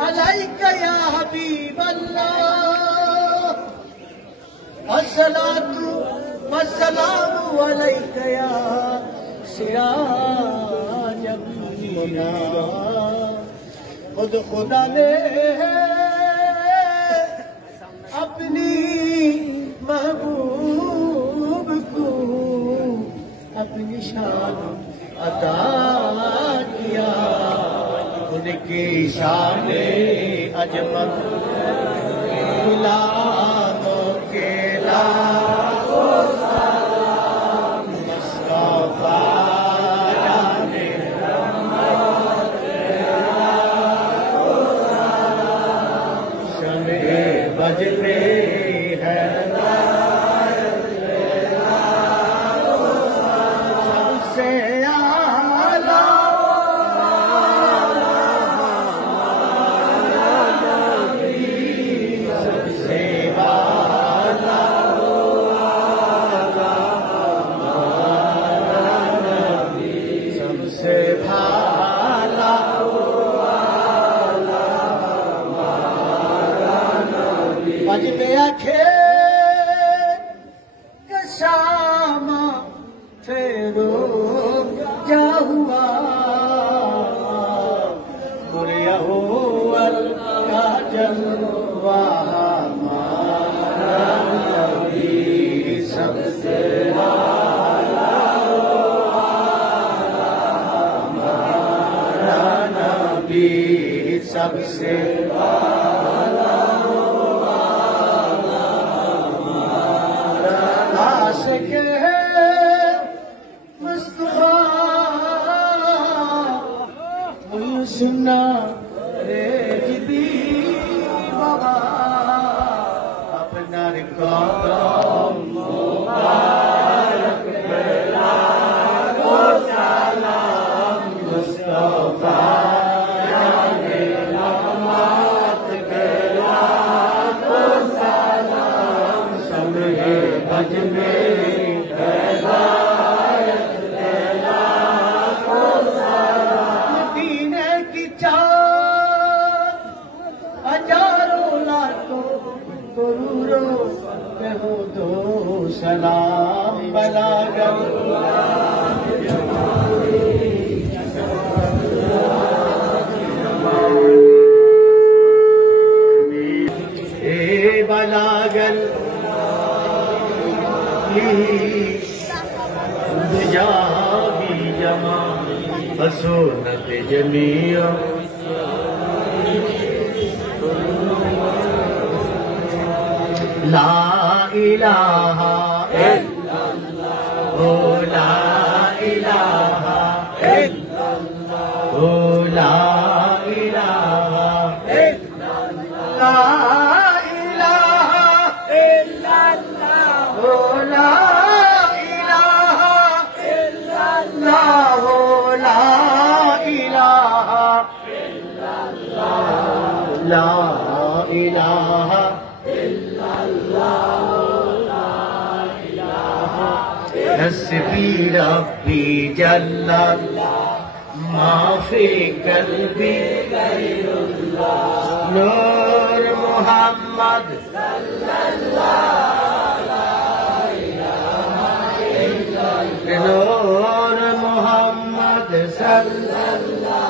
अलैका या हबीब अल्लाह, अस्सलातु वस्सलामु अलैका या सिराजल मुनीर। खुद खुदा ने अपनी महबूब को अपनी शान अता किया, उनकी शान अजमत गुलामों के लाखों सलाम। मुस्तफा जाने रहमत के लाखों सलाम। शमे बजते हैं सबसे आला सबसे आला सबसे भाला बजते आखे कशामा फेरो क्या हुआ, गुरियाहुअल का जलवा हमारा नबी सबसे आला हमारा नबी सबसे आशिक है मुस्तफा सुन्ना रे जिदी बाबा अपना कदम मुबारक बेला को सलाम। मुस्तफा जाने रहमत बेला को सलाम। शमे बज में कहो दो सलाम बलागल ए बलागल जाबी जमा बसोनत जमिया ला इलाहा इल्लल्लाह, ओ ला इलाहा इल्लल्लाह, ओ ला इलाहा इल्लल्लाह, ला इलाहा इल्लल्लाह, ओ ला इलाहा इल्लल्लाह, ओ ला इलाहा इल्लल्लाह, ला इलाहा हस्बी रब्बी जल्लल्लाह माफी कल्बी गैरुल्लाह। नूर मुहम्मद सल्लल्लाह, नूर मुहम्मद सल्लल्लाह।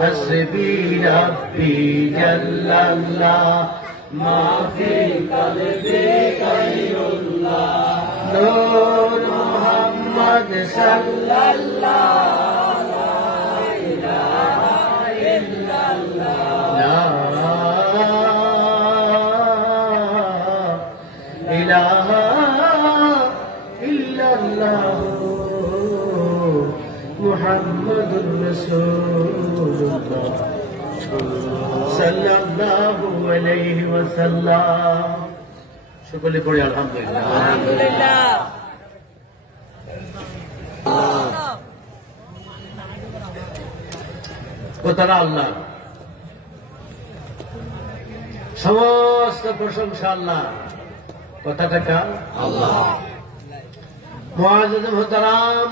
हस्बी रब्बी जल्लल्लाह माफी कल्बी गैरुल्लाह। नूर मुहम्मद सल्लल्लाह, ला इलाहा इल्लल्लाह, ला इलाहा इल्लल्लाह, मुहम्मदुर रसूलुल्लाह सल्लल्लाहु अलैहि वसल्लम। সকলে পড়ি আলহামদুলিল্লাহ। আলহামদুলিল্লাহ। ও তারা আল্লাহ, সমস্ত প্রশংসা আল্লাহ। কথাটা কার? আল্লাহ। মুআজ্জাজ মুহতারাম,